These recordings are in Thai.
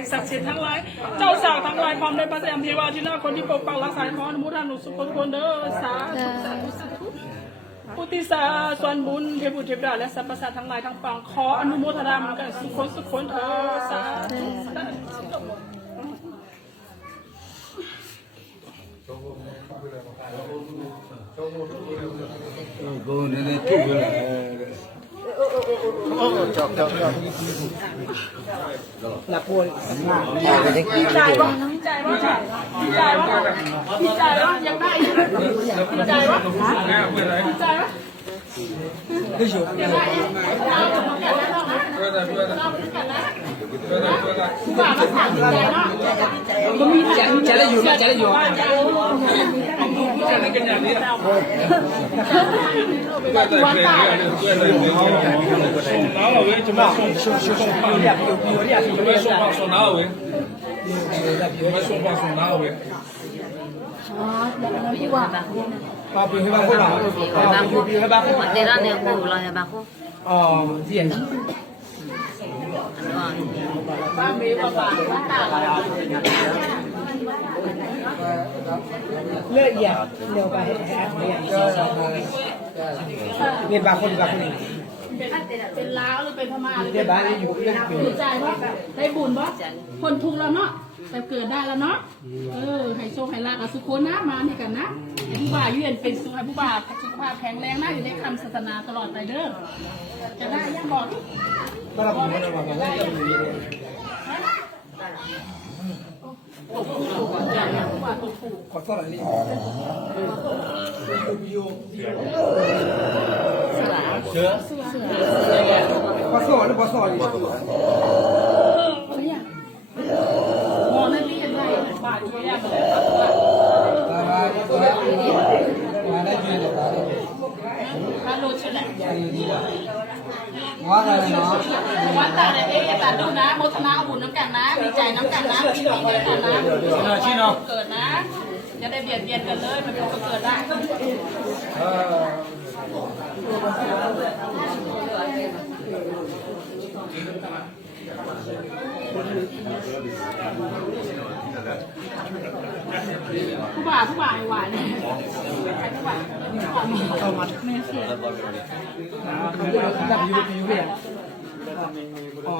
สิ่งศักดิ์สิทธิ์ทั้งหลายเจ้าสาวทั้งหลายพร้อมด้วยพระเจ้าเทวาที่น่าคนที่ปกปักรักษาขออนุโมทนาหนุสุขคนเด้อสาธุพุทธิสาส่วนบุญเทพบุตรเทพดาและสรรพสัตว์ทั้งหลายทั้งปวงขออนุโมทนาเหมือนกันสุขคนเถอะสาธุgo nên thu về là buồnดีใจวะดีใจวะดีใจวะดีใจวะยังได้อยู่ดีใจวะดีใจวะcái gìยังได้อยู่เราจะมาแก่แล้วเราไปกันแล้วผู้บ่าวมาสั่งดีใจเนาะก็มีใจได้อยู่ใจได้อยู่ใจได้กันอย่างนี้วันตาย拿了喂，怎么送饭？准备送饭送哪了喂？准备送饭送哪了喂？啊，比黑白虎吧，比黑白虎。我这两年不了黑白虎。哦，也是。บ้านมีบ้านบ้านตาอะไร เลือดเอียดเร็วไปแฮปเนี่ยเรียนบางคนเป็นล้าวหรือเป็นพม่าหรือ เรียนบ้านอยู่เรื่องเป็น ดีใจว่าได้บุญว่าคนทุกข์แล้วเนาะแต่เกิดได้แล้วเนาะให้โชคให้ลาภกับสุขนะมาเนี่ยกันนะผู้บ่าวยืนเป็นสุขให้ผู้บ่าวสุขภาพแข็งแรงนะอยู่ในคำศาสนาตลอดไปเด้อจะได้ยังบอก ก็เราบอกว่าจะมีขอโทษอะไรนี่พอสอนหรือพอสอนมองนั่นนี่เห็นไรบาดเจ็บเลยถ้ารู้ชื่อแหละว่าอะไรเนาะว่าตาเนี่ยตาดูนะโมทนาบุญน้ำกันนะดีใจน้ำกันนะดีกันนะเกิดนะจะได้เบียดเบียนกันเลยมันก็เกิดได้ผู้บ่าวหวานเนี่ยเอามาไม่เสียดับยูเนี่ยอ๋อ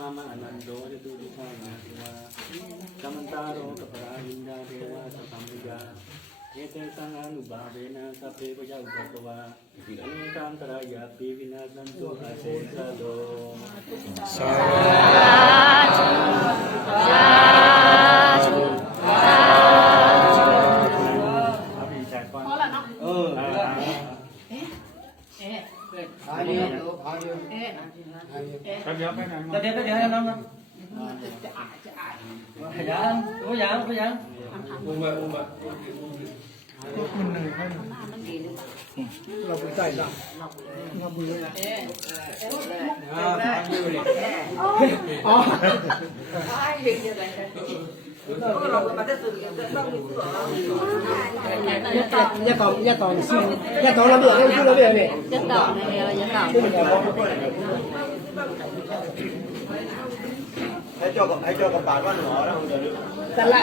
Mama Anando itu di sana semua. Kamantaro keparinda dewa satambuga. Ete sangan ubabena sape paya ubakawa. Kam taraya pivina santo asesado. Satu. Abi cakap. เพราะอะไรเนาะ看见看见。 เดี๋ยวน้อง จะอ่านพยายาม我们。 มันเหนื่อยเราไปใส่ละเรามืออ๋ออย่าต่อซิอย่าต่อระเบิดให้ระเบิดเนี่ย Nhất đỏ này là nhất đỏ. hãy cho các bạn văn hóa đó không được. แต่ละ